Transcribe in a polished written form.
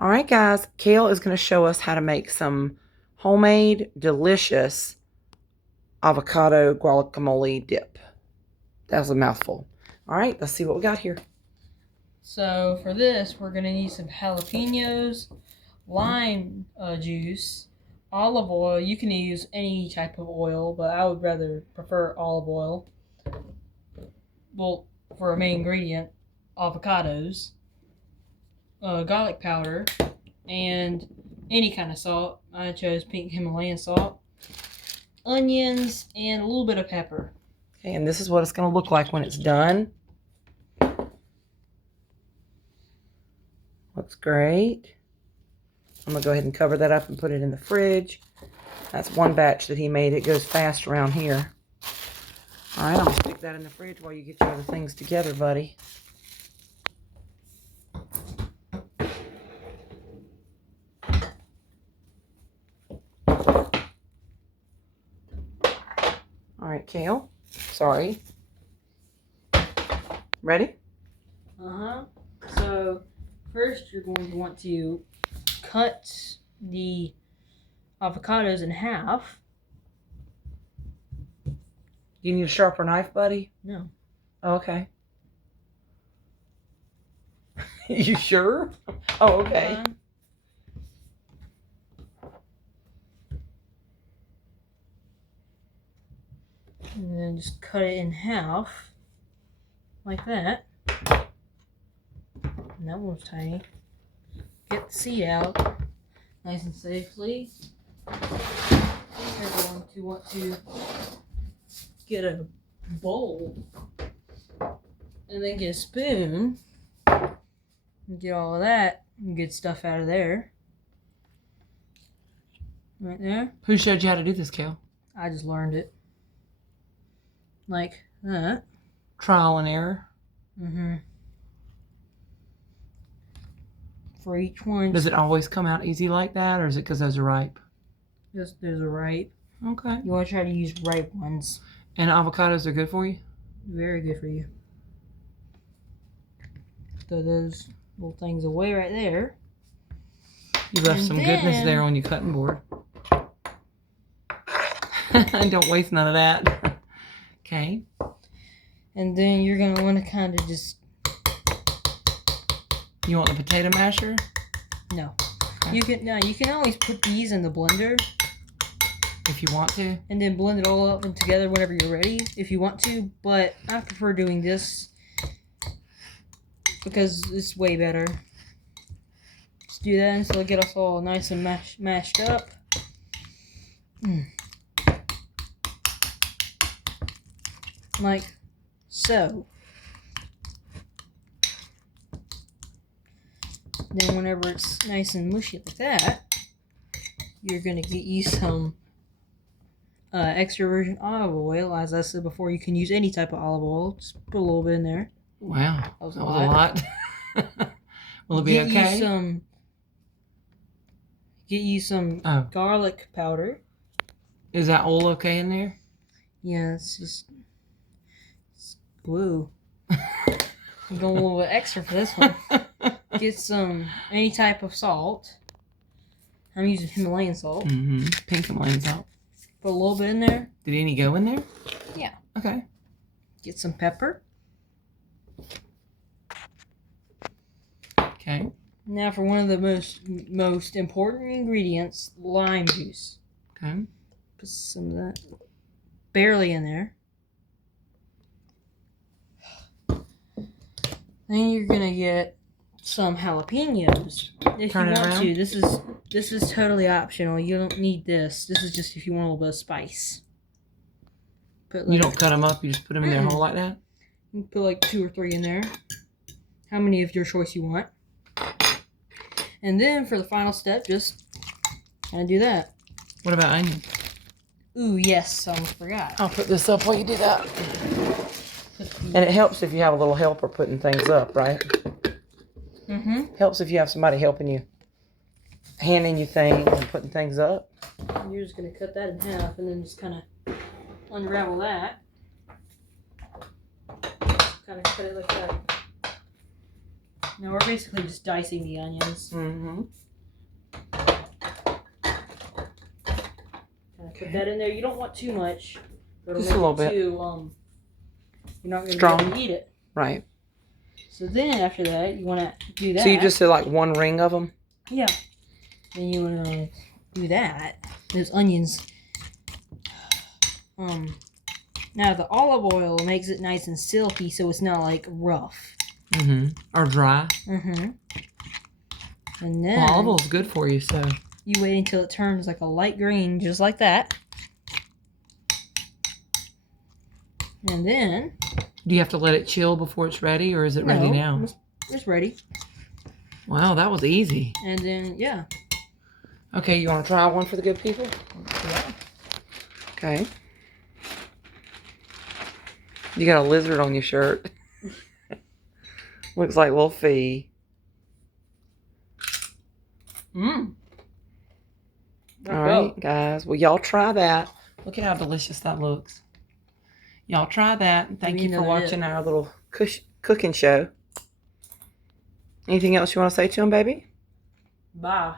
All right, guys, Kale is going to show us how to make some homemade, delicious avocado guacamole dip. That was a mouthful. All right, let's see what we got here. So for this, we're going to need some jalapenos, lime juice, olive oil. You can use any type of oil, but I would rather prefer olive oil. Well, for a main ingredient, avocados, garlic powder, and any kind of salt. I chose pink Himalayan salt, onions, and a little bit of pepper. Okay, and this is what it's going to look like when it's done. Looks great. I'm going to go ahead and cover that up and put it in the fridge. That's one batch that he made. It goes fast around here. All right, I'm going to stick that in the fridge while you get your other things together, buddy. All right, Kale. Sorry. Ready? Uh-huh. So first you're going to want to cut the avocados in half. You need a sharper knife, buddy? No. Oh, okay. You sure? Oh, okay. And then just cut it in half, like that. And that one's tiny. Get the seed out, nice and safely. You're going to want to get a bowl, and then get a spoon, and get all of that good stuff out of there. Right there. Who showed you how to do this, Kale? I just learned it. Like that. Trial and error. Mm-hmm. For each one. Does it always come out easy like that, or is it because those are ripe? Just those are ripe. Okay. You want to try to use ripe ones. And avocados are good for you? Very good for you. Throw those little things away right there. You left some goodness there on your cutting board. Don't waste none of that. Okay. And then you're going to want to kind of just... You want the potato masher? No. Okay. You can always put these in the blender. If you want to. And then blend it all up and together whenever you're ready, if you want to. But I prefer doing this because it's way better. Let's do that until it get us all nice and mashed up. Like so. Then whenever it's nice and mushy like that, you're going to get you some extra virgin olive oil. As I said before, you can use any type of olive oil. Just put a little bit in there. Wow, that was a lot. Will it be okay? Get you some garlic powder. Is that all okay in there? Yeah, it's glue. I'm going a little bit extra for this one. Get some any type of salt. I'm using Himalayan salt. Mm-hmm. Pink Himalayan salt. Put a little bit in there. Did any go in there? Yeah. Okay. Get some pepper. Okay. Now for one of the most important ingredients, lime juice. Okay. Put some of that barely in there. Then you're gonna get some jalapenos. If you want to. This is totally optional. You don't need this. This is just if you want a little bit of spice. You don't cut them up. You just put them in there whole like that. You put like 2 or 3 in there. How many of your choice you want. And then for the final step, just kind of do that. What about onion? Ooh, yes, I almost forgot. I'll put this up while you do that. And it helps if you have a little helper putting things up, right? Mm-hmm. Helps if you have somebody helping you, handing you things and putting things up. You're just going to cut that in half and then just kind of unravel that. Kind of cut it like that. Now we're basically just dicing the onions. Mm-hmm. Put that in there. You don't want too much. Just a little bit. You're not going to be able to eat it. Right. So then after that, you want to do that. So you just did like one ring of them? Yeah. Then you want to do that. Those onions. Now the olive oil makes it nice and silky, so it's not like rough. Mm-hmm. Or dry. Mm-hmm. And then olive oil's good for you, so you wait until it turns like a light green, just like that. And then do you have to let it chill before it's ready, or is it ready now? It's ready. Wow, that was easy. And then yeah. Okay, you want to try one for the good people? Yeah. Okay. You got a lizard on your shirt. Looks like little Fee. Mmm. All right, guys. Well, y'all try that. Look at how delicious that looks. Y'all try that. And thank you for watching our little cooking show. Anything else you want to say to them, baby? Bye.